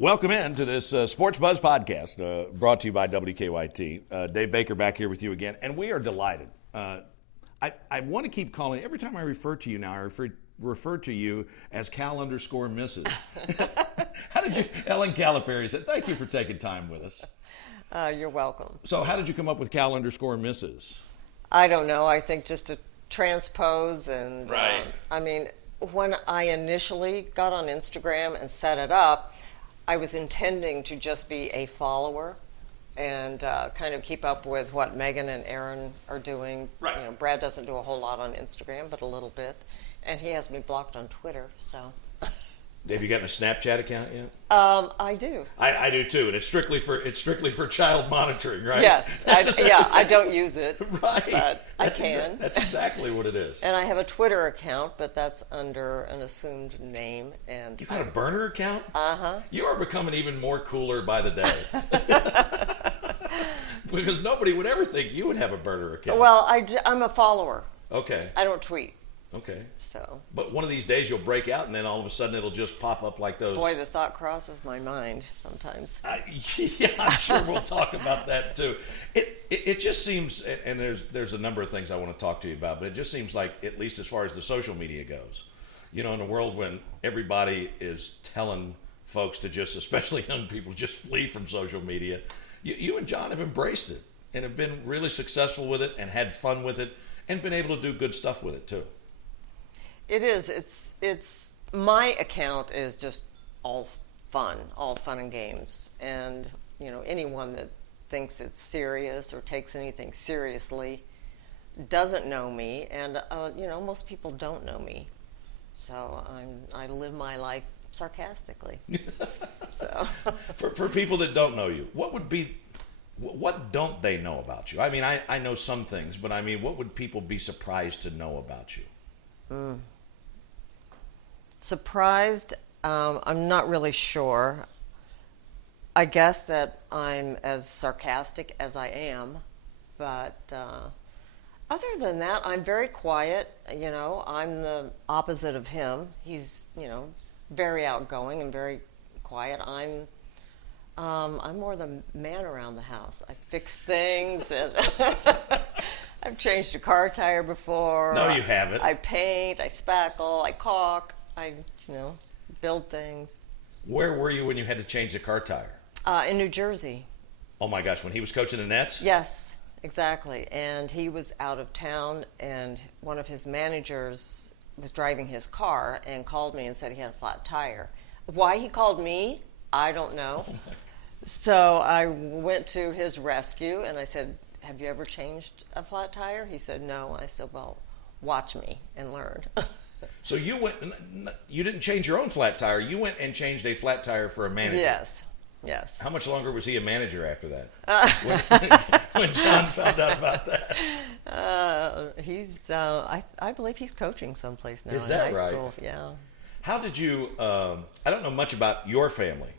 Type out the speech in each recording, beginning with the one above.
Welcome in to this Sports Buzz podcast brought to you by WKYT. Dave Baker back here with you again, and we are delighted. I want to keep calling, every time I refer to you now, I refer to you as Cal_Mrs. How did you, Ellen Calipari said, thank you for taking time with us. You're welcome. So how did you come up with Cal_Mrs.? I don't know. I think just to transpose and, Right. When I initially got on Instagram and set it up, I was intending to just be a follower and kind of keep up with what Megan and Aaron are doing. Right. You know, Brad doesn't do a whole lot on Instagram, but a little bit. And he has me blocked on Twitter, so. Have you gotten a Snapchat account yet? I do. I do too, and it's strictly for child monitoring, right? Yes. I don't use it, right. but I can. That's exactly what it is. And I have a Twitter account, but that's under an assumed name. And You got a burner account? Uh-huh. You are becoming even more cooler by the day. Because nobody would ever think you would have a burner account. Well, I'm a follower. Okay. I don't tweet. Okay. So. But one of these days you'll break out, and then all of a sudden it'll just pop up like those. Boy, the thought crosses my mind sometimes. Yeah, I'm sure we'll talk about that too. It just seems, and there's a number of things I want to talk to you about, but it just seems like, at least as far as the social media goes, you know, in a world when everybody is telling folks to just, especially young people, just flee from social media, you and John have embraced it and have been really successful with it and had fun with it and been able to do good stuff with it too. It is. It's my account is just all fun and games. And, you know, anyone that thinks it's serious or takes anything seriously doesn't know me. And, you know, most people don't know me. So I live my life sarcastically. So For people that don't know you, what don't they know about you? I mean, I know some things, but I mean, what would people be surprised to know about you? Surprised, I'm not really sure. I guess that I'm as sarcastic as I am, but other than that, I'm very quiet. You know, I'm the opposite of him. He's, you know, very outgoing and very quiet. I'm more the man around the house. I fix things, and I've changed a car tire before. No, you haven't. I paint, I spackle, I caulk, I, you know, build things. Where were you when you had to change the car tire? In New Jersey. Oh my gosh, when he was coaching the Nets? Yes, exactly. And he was out of town, and one of his managers was driving his car and called me and said he had a flat tire. Why he called me, I don't know. So I went to his rescue, and I said, have you ever changed a flat tire? He said, no. I said, well, watch me and learn. So you didn't change your own flat tire. You went and changed a flat tire for a manager. Yes. How much longer was he a manager after that? When John found out about that? I believe he's coaching someplace now. Is in that high right? School. Yeah. How did you, I don't know much about your family,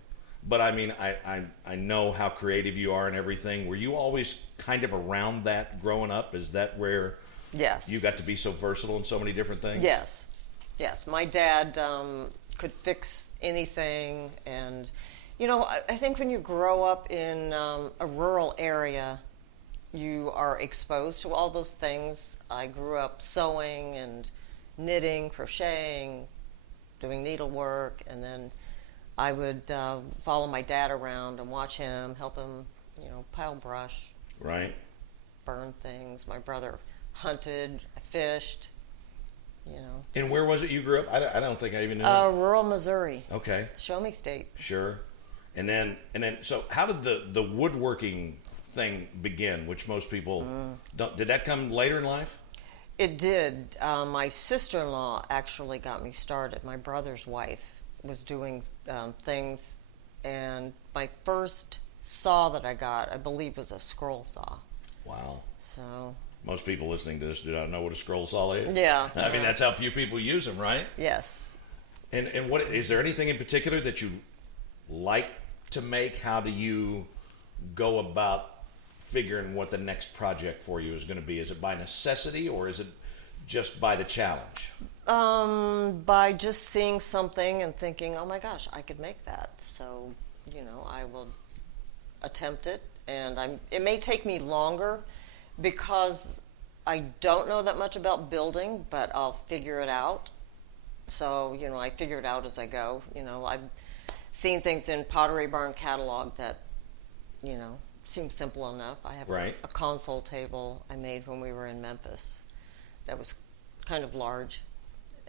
but I mean, I know how creative you are and everything. Were you always kind of around that growing up? Is that where Yes. you got to be so versatile in so many different things? Yes. My dad could fix anything, and you know, I think when you grow up in a rural area, you are exposed to all those things. I grew up sewing and knitting, crocheting, doing needlework, and then I would follow my dad around and watch him, help him, you know, pile brush, Right. burn things. My brother hunted, I fished, you know. And where was it you grew up? I don't think I even knew. Rural Missouri. Okay. Show me state. Sure. And then, so how did the woodworking thing begin, which most people don't, did that come later in life? It did. My sister-in-law actually got me started. My brother's wife was doing things, and my first saw that I got, I believe, was a scroll saw. Wow. So. Most people listening to this do not know what a scroll saw is. Yeah. I mean, that's how few people use them, right? Yes. And what is there anything in particular that you like to make? How do you go about figuring what the next project for you is going to be? Is it by necessity, or is it just by the challenge? By just seeing something and thinking, oh my gosh, I could make that. So I will attempt it, and it may take me longer because I don't know that much about building, but I'll figure it out. So, I figure it out as I go. I've seen things in Pottery Barn catalog that, seem simple enough. I have Right. a console table I made when we were in Memphis that was kind of large,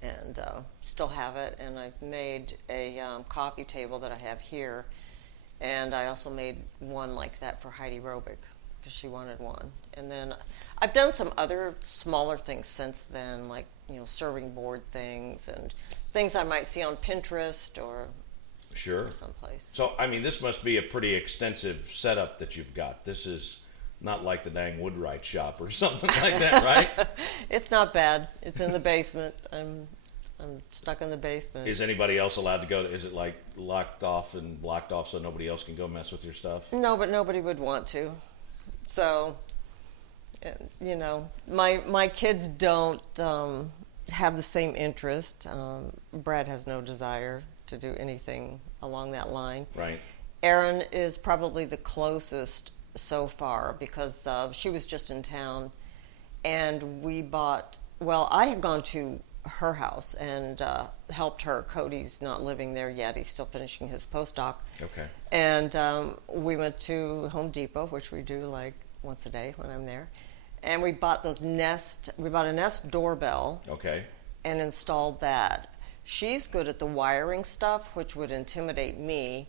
and still have it. And I've made a coffee table that I have here, and I also made one like that for Heidi Robick because she wanted one. And then I've done some other smaller things since then, like serving board things and things I might see on Pinterest or Sure. someplace. So, I mean, this must be a pretty extensive setup that you've got. This is not like the dang Woodwright shop or something like that, right? It's not bad. It's in the basement. I'm stuck in the basement. Is anybody else allowed to go? Is it like locked off and blocked off so nobody else can go mess with your stuff? No, but nobody would want to. So, my kids don't have the same interest. Brad has no desire to do anything along that line. Right. Erin is probably the closest so far because she was just in town, and I had gone to her house and helped her. Cody's not living there yet. He's still finishing his postdoc. Okay. And we went to Home Depot, which we do like once a day when I'm there. And we bought a Nest doorbell. Okay. And installed that. She's good at the wiring stuff, which would intimidate me,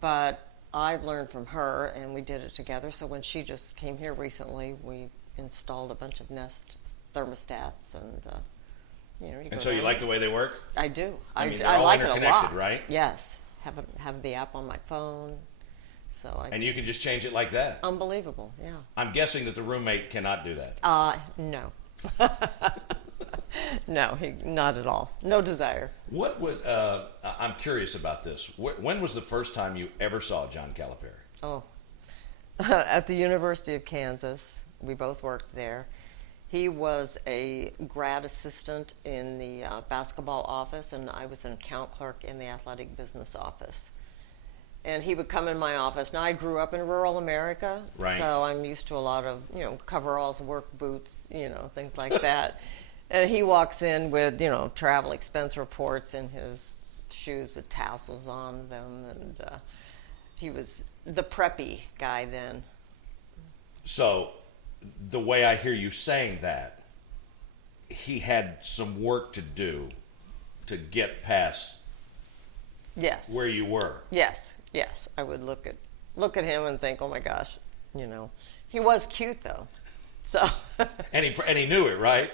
but I've learned from her, and we did it together. So when she just came here recently, we installed a bunch of Nest thermostats, and And so you like the way they work? I do. I mean, they're I all like it a interconnected, lot. right? Yes, have the app on my phone, And you can just change it like that? Unbelievable, yeah. I'm guessing that the roommate cannot do that. No. No, not at all. No desire. What would I'm curious about this. When was the first time you ever saw John Calipari? Oh, at the University of Kansas. We both worked there. He was a grad assistant in the basketball office, and I was an account clerk in the athletic business office. And he would come in my office. Now, I grew up in rural America, right. So I'm used to a lot of, coveralls, work boots, things like that. And he walks in with, travel expense reports in his shoes with tassels on them. And he was the preppy guy then. So the way I hear you saying that, he had some work to do to get past Yes. where you were. Yes. I would look at him and think, oh my gosh, he was cute though. So. And he knew it, right?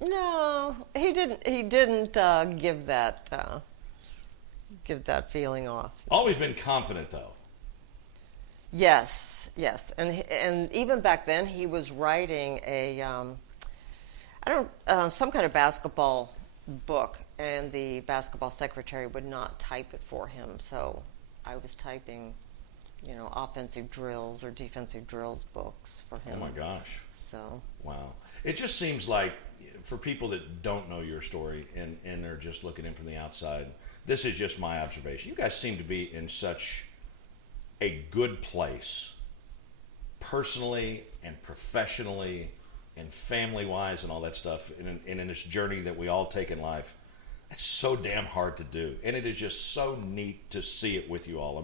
No, he didn't. He didn't give that feeling off. Always been confident though. Yes, and even back then he was writing some kind of basketball book, and the basketball secretary would not type it for him, so I was typing, offensive drills or defensive drills books for him. Oh my gosh. So. Wow. It just seems like, for people that don't know your story and they're just looking in from the outside, this is just my observation. You guys seem to be in such a good place, personally and professionally and family-wise and all that stuff, in this journey that we all take in life. It's so damn hard to do, and it is just so neat to see it with you all.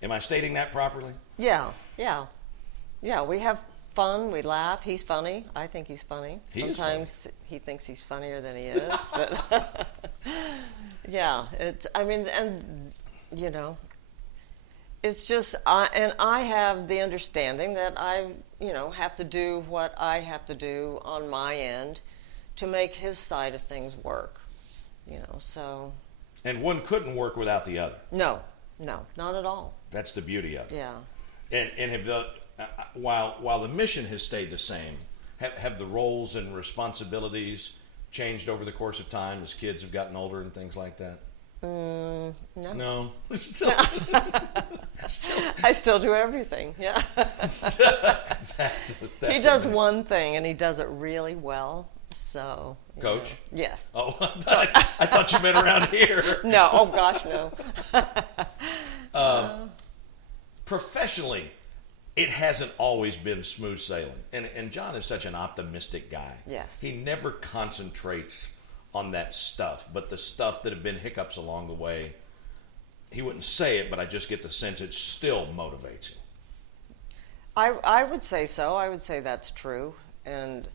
Am I stating that properly? Yeah. We have fun. We laugh. He's funny. I think he's funny. Sometimes he thinks he's funnier than he is, but yeah. It's just, I have the understanding that I, have to do what I have to do on my end to make his side of things work, so. And one couldn't work without the other. No, not at all. That's the beauty of it. Yeah. And have while the mission has stayed the same, have the roles and responsibilities changed over the course of time as kids have gotten older and things like that? No. No. I still do everything. Yeah. That's he does one thing, and he does it really well. So, Coach? Yes. Oh, I thought you meant around here. No. Oh gosh, no. Professionally, it hasn't always been smooth sailing. And John is such an optimistic guy. Yes. He never concentrates on that stuff, but the stuff that have been hiccups along the way, he wouldn't say it, but I just get the sense it still motivates him. I would say so. I would say that's true. And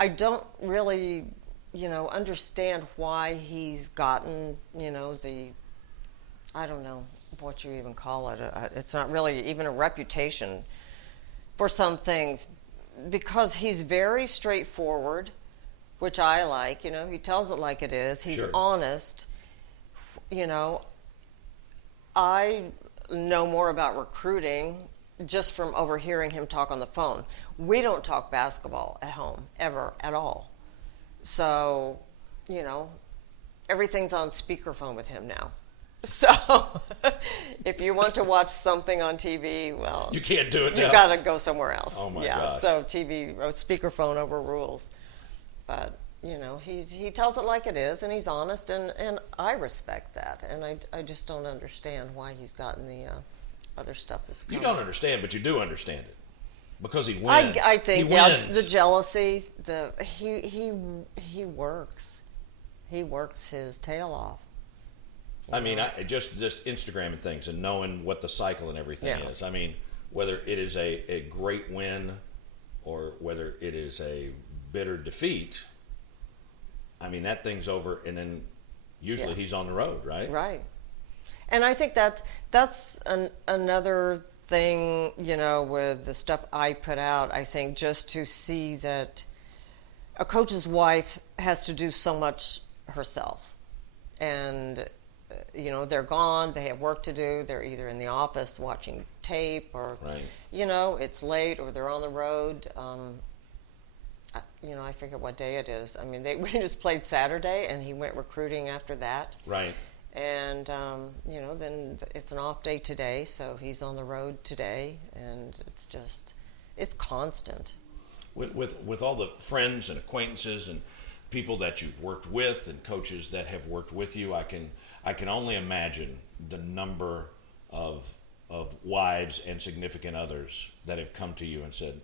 I don't really, understand why he's gotten, I don't know what you even call it. It's not really even a reputation for some things, because he's very straightforward, which I like. He tells it like it is. He's Sure. honest. I know more about recruiting just from overhearing him talk on the phone. We don't talk basketball at home ever at all. So, everything's on speakerphone with him now. So, if you want to watch something on TV, well, You can't do it now. you got to go somewhere else. Oh my yeah, gosh. so TV, speakerphone overrules. But he tells it like it is, and he's honest, and I respect that, and I just don't understand why he's gotten the other stuff that's You coming. don't understand, but you do understand it. Because he wins. I think he yeah, wins. the jealousy, he works his tail off. I mean, I just Instagramming things and knowing what the cycle and everything Yeah. is. I mean, whether it is a great win or whether it is a bitter defeat, I mean, that thing's over, and then usually he's on the road, right? Right. And I think that's another thing, with the stuff I put out, I think just to see that a coach's wife has to do so much herself. And, they're gone, they have work to do, they're either in the office watching tape or, Right. It's late or they're on the road. I forget what day it is. I mean, we just played Saturday, and he went recruiting after that. Right. And, then it's an off day today, so he's on the road today, and it's constant. With all the friends and acquaintances and people that you've worked with and coaches that have worked with you, I can only imagine the number of wives and significant others that have come to you and said,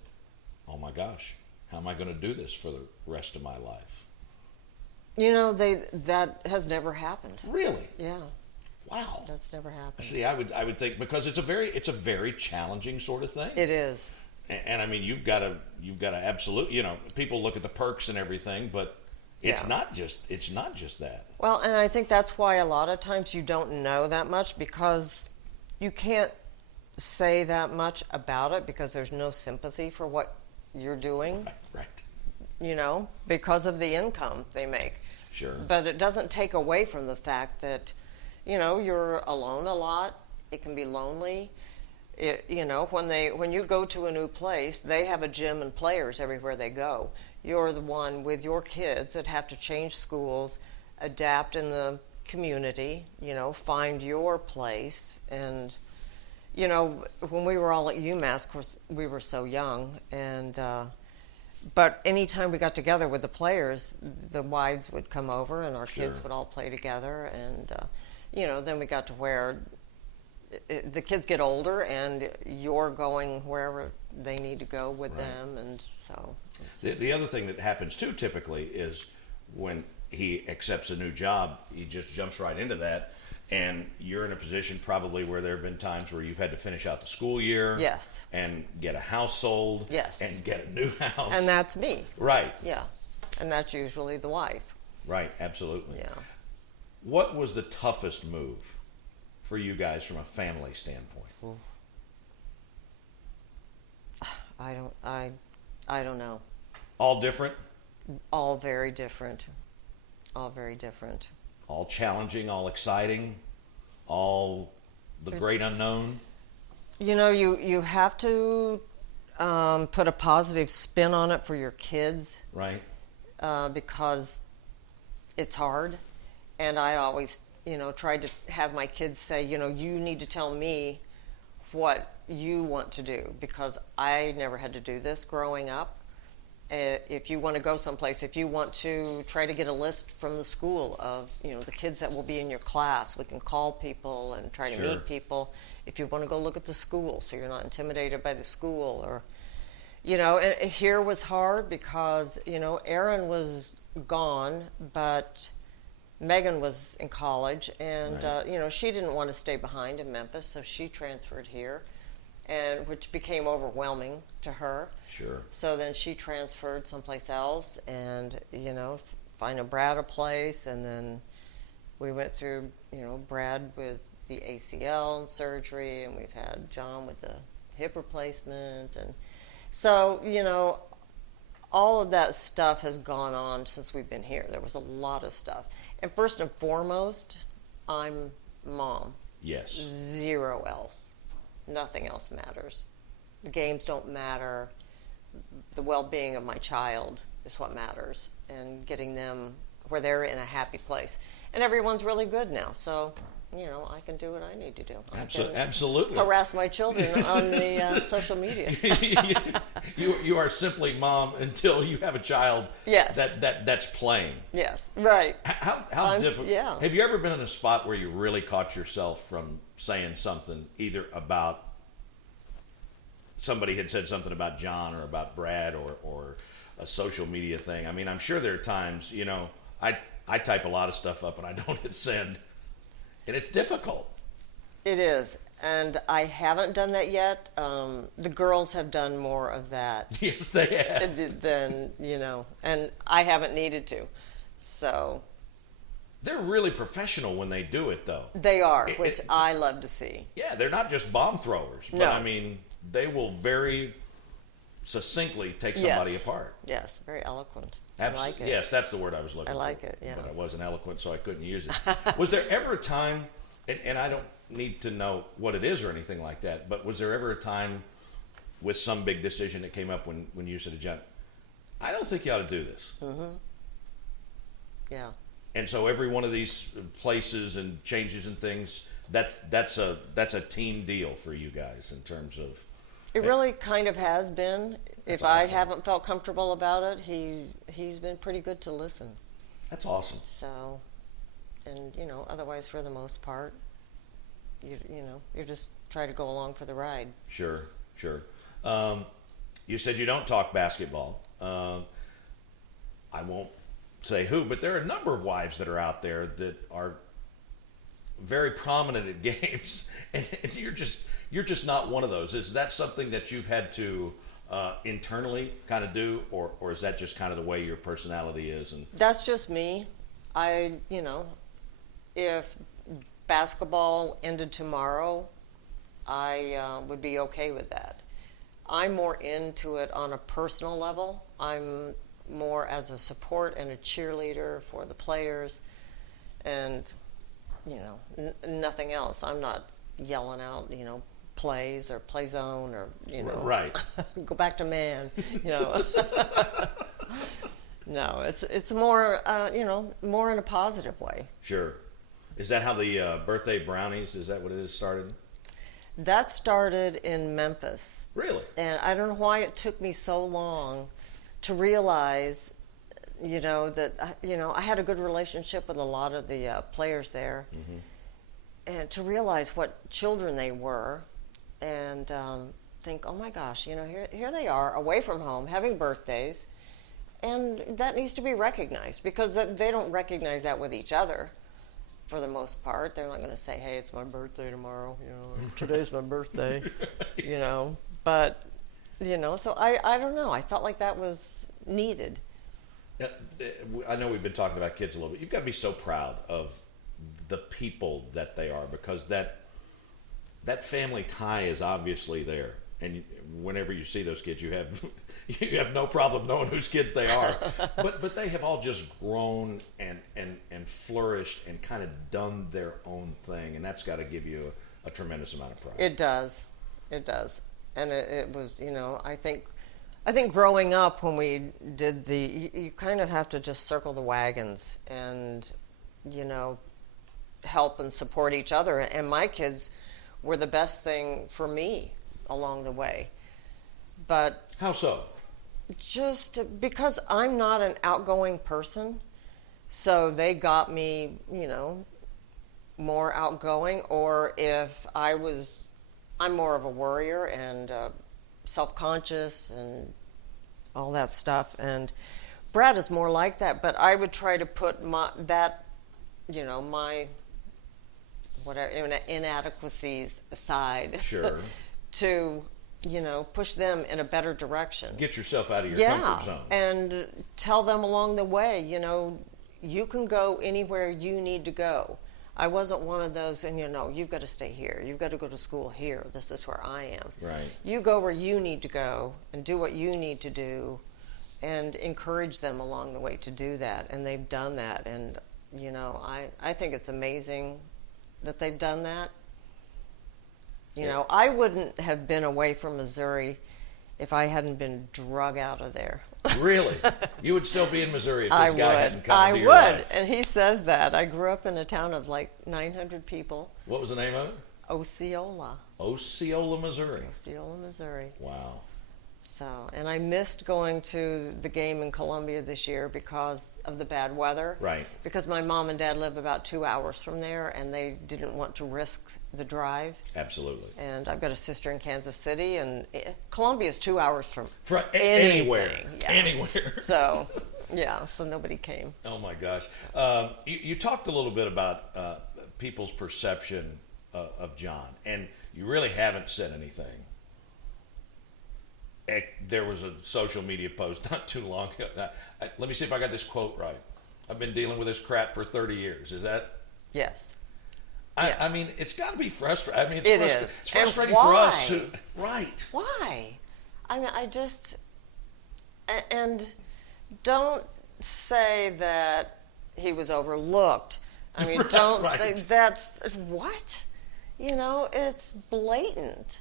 "Oh my gosh, how am I going to do this for the rest of my life?" That has never happened. Really? Yeah, Wow. that's never happened. See, I would think, because it's a very challenging sort of thing. It is. And I mean, you've got to absolutely, people look at the perks and everything, but it's Yeah. not just that. Well, and I think that's why a lot of times you don't know that much, because you can't say that much about it because there's no sympathy for what you're doing, Right. because of the income they make. Sure. But it doesn't take away from the fact that, you're alone a lot. It can be lonely. When you go to a new place, they have a gym and players everywhere they go. You're the one with your kids that have to change schools, adapt in the community, find your place. And, when we were all at UMass, of course, we were so young, and but anytime we got together with the players, the wives would come over, and our Sure. kids would all play together, and then we got to where the kids get older, and you're going wherever they need to go with Right. them, and so. The other thing that happens too typically is when he accepts a new job, he just jumps right into that, and you're in a position probably where there have been times where you've had to finish out the school year, Yes. and get a house sold, Yes. and get a new house, And that's me. right, Yeah. And that's usually the wife. right, absolutely. Yeah. What was the toughest move for you guys from a family standpoint? I don't know. All different, All very different. All very different. all challenging, all exciting, all the great unknown. You have to put a positive spin on it for your kids, Right. because it's hard. And I always, tried to have my kids say, you need to tell me what you want to do, because I never had to do this growing up. If you want to go someplace, if you want to try to get a list from the school of, the kids that will be in your class, we can call people and try to Sure. meet people. If you want to go look at the school, so you're not intimidated by the school, or, and here was hard because, Aaron was gone, but Megan was in college, and Right. she didn't want to stay behind in Memphis, so she transferred here, and which became overwhelming to her. Sure. So then she transferred someplace else, and find Brad a place, and then we went through Brad with the ACL and surgery, and we've had John with the hip replacement, and so all of that stuff has gone on since we've been here. There was a lot of stuff. And first and foremost, I'm mom. Yes. Zero else. Nothing else matters. The games don't matter. The well-being of my child is what matters, and getting them where they're in a happy place. And everyone's really good now, so I can do what I need to do. I can Absolutely. harass my children on the social media. you are simply mom until you have a child. Yes. That's playing. Yes, right. How difficult? Yeah. Have you ever been in a spot where you really caught yourself from saying something either about somebody had said something about John or about Brad or a social media thing? I mean, I'm sure there are times, I type a lot of stuff up and I don't hit send, and it's difficult. It is, and I haven't done that yet. The girls have done more of that. Yes, they have. Than and I haven't needed to. So They're really professional when they do it, though. they are, which I love to see. Yeah, they're not just bomb throwers, but No. I mean, they will very successfully take somebody Yes. apart. Yes, very eloquent. I like it. Yes, that's the word I was looking for. I like it, yeah. But I wasn't eloquent, so I couldn't use it. Was there ever a time, and I don't need to know what it is or anything like that, but was there ever a time with some big decision that came up when you said to John, I don't think you ought to do this? Mm-hmm. Yeah. And so every one of these places and changes and things, that's a team deal for you guys in terms of. It really kind of has been. That's If I awesome. haven't felt comfortable about it, he's been pretty good to listen. That's awesome. So, and otherwise for the most part, you just try to go along for the ride. Sure. You said you don't talk basketball. I won't say who, but there are a number of wives that are out there that are very prominent at games, and you're just not one of those. Is that something that you've had to internally kind of do, or is that just kind of the way your personality is? And That's just me. If basketball ended tomorrow, I would be okay with that. I'm more into it on a personal level. I'm more as a support and a cheerleader for the players, and nothing else. I'm not yelling out, plays or play zone or Right. go back to man. No, it's more more in a positive way. Sure. Is that how the birthday brownies? Is that what it is started? That started in Memphis. Really? And I don't know why it took me so long to realize, that, I had a good relationship with a lot of the players there. Mm-hmm. And to realize what children they were and think, oh my gosh, here they are away from home having birthdays. And that needs to be recognized because they don't recognize that with each other. For the most part, they're not going to say, "Hey, it's my birthday tomorrow." Today's my birthday. But so I don't know. I felt like that was needed. I know we've been talking about kids a little bit. You've got to be so proud of the people that they are, because that family tie is obviously there. And whenever you see those kids, you have no problem knowing whose kids they are. But they have all just grown and flourished and kind of done their own thing, and that's got to give you a tremendous amount of pride. It does, and it was I think growing up when we did you kind of have to just circle the wagons and help and support each other, and my kids were the best thing for me along the way. But How so? just because I'm not an outgoing person, so they got me, more outgoing. Or if I'm more of a worrier and self-conscious and all that stuff. And Brad is more like that, but I would try to put my whatever inadequacies aside. Sure. To push them in a better direction. Get yourself out of your comfort zone. And tell them along the way, you can go anywhere you need to go. I wasn't one of those, and you've got to stay here. You've got to go to school here. This is where I am. Right. You go where you need to go and do what you need to do, and encourage them along the way to do that. And they've done that. And, I think it's amazing that they've done that. I wouldn't have been away from Missouri if I hadn't been drug out of there. Really? You would still be in Missouri if this guy hadn't come into your would, life? and he says that. I grew up in a town of like 900 people. What was the name of it? Osceola. Osceola, Missouri. Osceola, Missouri. Wow. So, and I missed going to the game in Columbia this year because of the bad weather. Right. Because my mom and dad live about 2 hours from there, and they didn't want to risk the drive. Absolutely. And I've got a sister in Kansas City, and Columbia is 2 hours from anywhere. Yeah. Anywhere. So, so nobody came. Oh my gosh. You talked a little bit about people's perception of John, and you really haven't said anything. There was a social media post not too long ago. Let me see if I got this quote right. I've been dealing with this crap for 30 years. Is that? Yes. I mean, it's got to be frustrating. I mean, it's frustrating and for us. why? Right. Why? I mean, and don't say that he was overlooked. I mean, don't right. say that's what? It's blatant.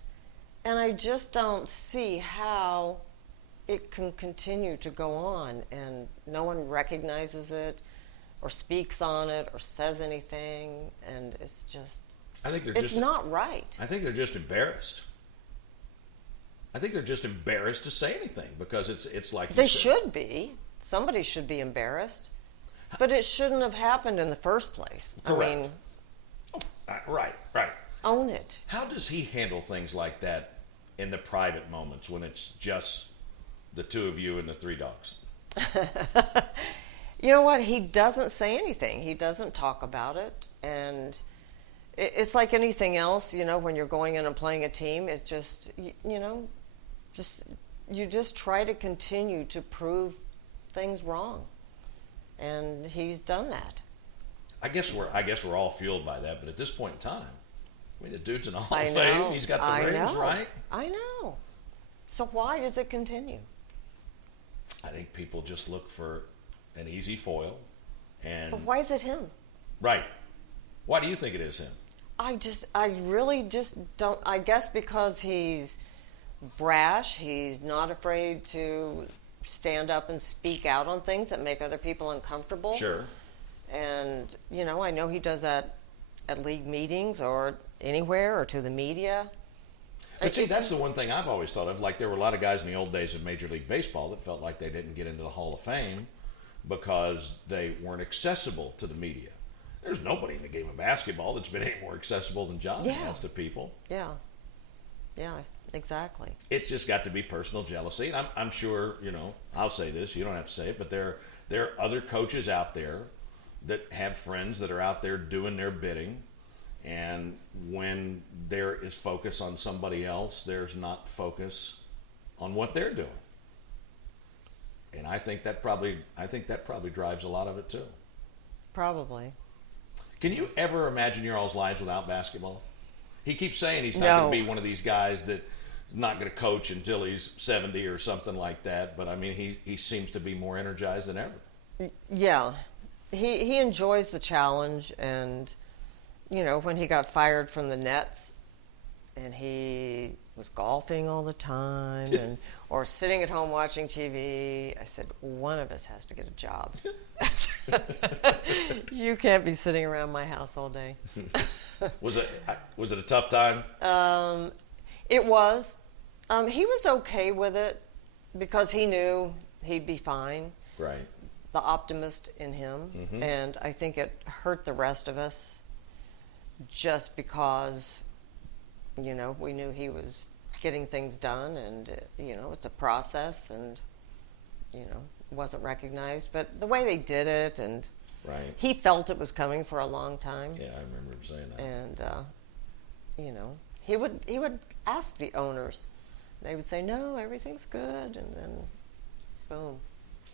And I just don't see how it can continue to go on and no one recognizes it or speaks on it or says anything, and it's just it's not right. I think they're just embarrassed. I think they're just embarrassed to say anything because it's like they should be. Somebody should be embarrassed. But it shouldn't have happened in the first place. Correct. I mean, right. Own it. How does he handle things like that in the private moments when it's just the two of you and the three dogs? You know what? He doesn't say anything. He doesn't talk about it. And it's like anything else, when you're going in and playing a team, it's just, you just try to continue to prove things wrong. And he's done that. I guess we're all fueled by that, but at this point in time, I mean, the dude's in the Hall of I Fame. know. He's got the rings, right? I know. So why does it continue? I think people just look for an easy foil. But why is it him? Right. Why do you think it is him? I really just don't. I guess because he's brash. He's not afraid to stand up and speak out on things that make other people uncomfortable. Sure. And, I know he does that at league meetings or anywhere or to the media. But see, that's the one thing I've always thought of. Like, there were a lot of guys in the old days of Major League Baseball that felt like they didn't get into the Hall of Fame because they weren't accessible to the media. There's nobody in the game of basketball that's been any more accessible than John has to people. Yeah, exactly. It's just got to be personal jealousy. And I'm sure, I'll say this, you don't have to say it, but there are other coaches out there that have friends that are out there doing their bidding. And when there is focus on somebody else, there's not focus on what they're doing. And I think that probably drives a lot of it too. Probably. Can you ever imagine your all's lives without basketball? He keeps saying he's not going to be one of these guys that not going to coach until he's 70 or something like that. But I mean, he seems to be more energized than ever. Yeah, he enjoys the challenge, and when he got fired from the Nets, and he was golfing all the time, or sitting at home watching TV, I said, one of us has to get a job. You can't be sitting around my house all day. Was it a tough time? It was. He was okay with it. because he knew he'd be fine. Right. The optimist in him, and I think it hurt the rest of us just because, we knew he was getting things done, and it's a process, and wasn't recognized. But the way they did it, and Right. he felt it was coming for a long time. Yeah, I remember him saying that. And he would ask the owners. They would say, "No, everything's good," and then, boom.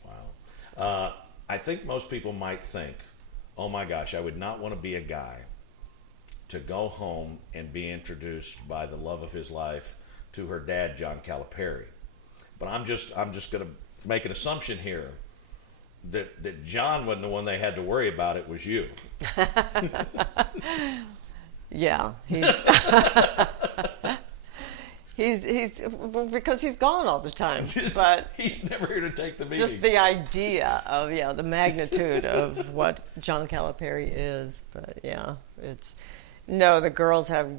Wow. I think most people might think, oh my gosh, I would not want to be a guy to go home and be introduced by the love of his life to her dad, John Calipari. But I'm just going to make an assumption here that John wasn't the one they had to worry about. It was you. Yeah, he's because he's gone all the time. But he's never here to take the meeting. just the idea of the magnitude of what John Calipari is. But the girls have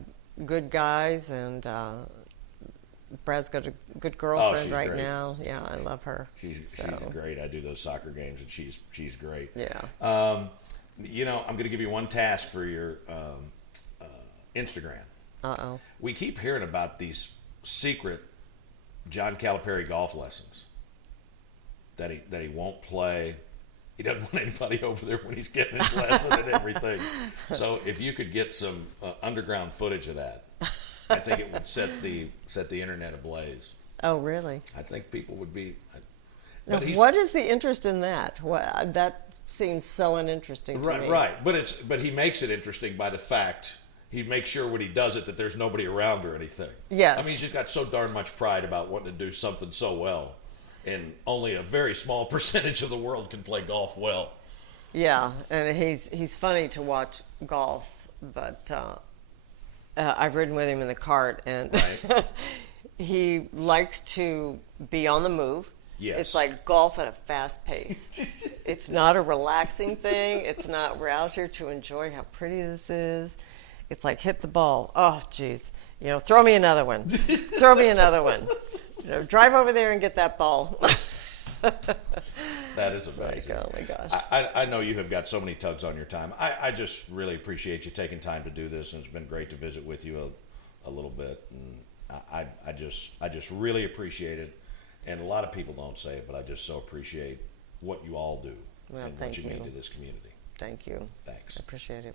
good guys, and Brad's got a good girlfriend she's right great. now. Yeah, I love her. She's great. I do those soccer games, and she's great. Yeah. I'm going to give you one task for your Instagram. Uh-oh. We keep hearing about these secret John Calipari golf lessons that he won't play. He doesn't want anybody over there when he's getting his lesson and everything. So if you could get some underground footage of that, I think it would set the internet ablaze. Oh, really? I think people would be. Now, what is the interest in that? That seems so uninteresting to me. Right. But he makes it interesting by the fact he makes sure when he does it that there's nobody around or anything. Yes. I mean, he's just got so darn much pride about wanting to do something so well, and only a very small percentage of the world can play golf well. Yeah, and he's funny to watch golf, but I've ridden with him in the cart, and Right. he likes to be on the move. Yes. It's like golf at a fast pace. It's not a relaxing thing. It's not, we're out here to enjoy how pretty this is. It's like, hit the ball. Oh, geez. Throw me another one. Throw me another one. Drive over there and get that ball. That is amazing. Oh, my gosh. I know you have got so many tugs on your time. I just really appreciate you taking time to do this, and it's been great to visit with you a little bit. And I just really appreciate it. And a lot of people don't say it, but I just so appreciate what you all do Well, and what thank you you. mean to this community. Thank you. Thanks. I appreciate it.